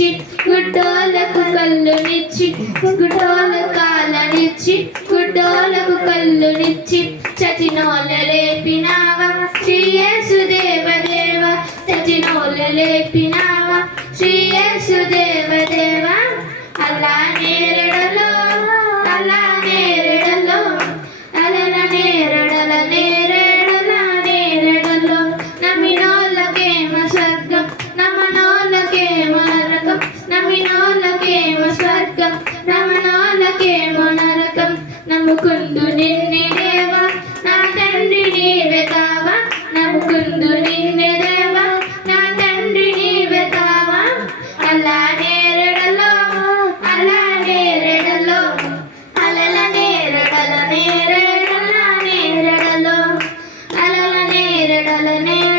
ఇచ్చి గుడ్డోలకు కళ్ళునిచ్చి గుడ్డోల కాళ్ళనిచ్చి గుడ్డోలకు కళ్ళునిచ్చి చచినోల లేపినావా? శ్రీయేసుదేవదేవ చచినోల లేపినావా? శ్రీయేసుదేవదేవ అలానే నరకం రమణాలకే నరకం. నమ్ముకుందు నిన్నే దేవా నా తండ్రి నీవే తావా నమ్ముకుందు నిన్నే దేవా నా తండ్రి నీవే తావా అలా నేరడలో అలా నేరడలో అలల నేరడల నేరడల నేరడలో అలల నేరడల నేరడలో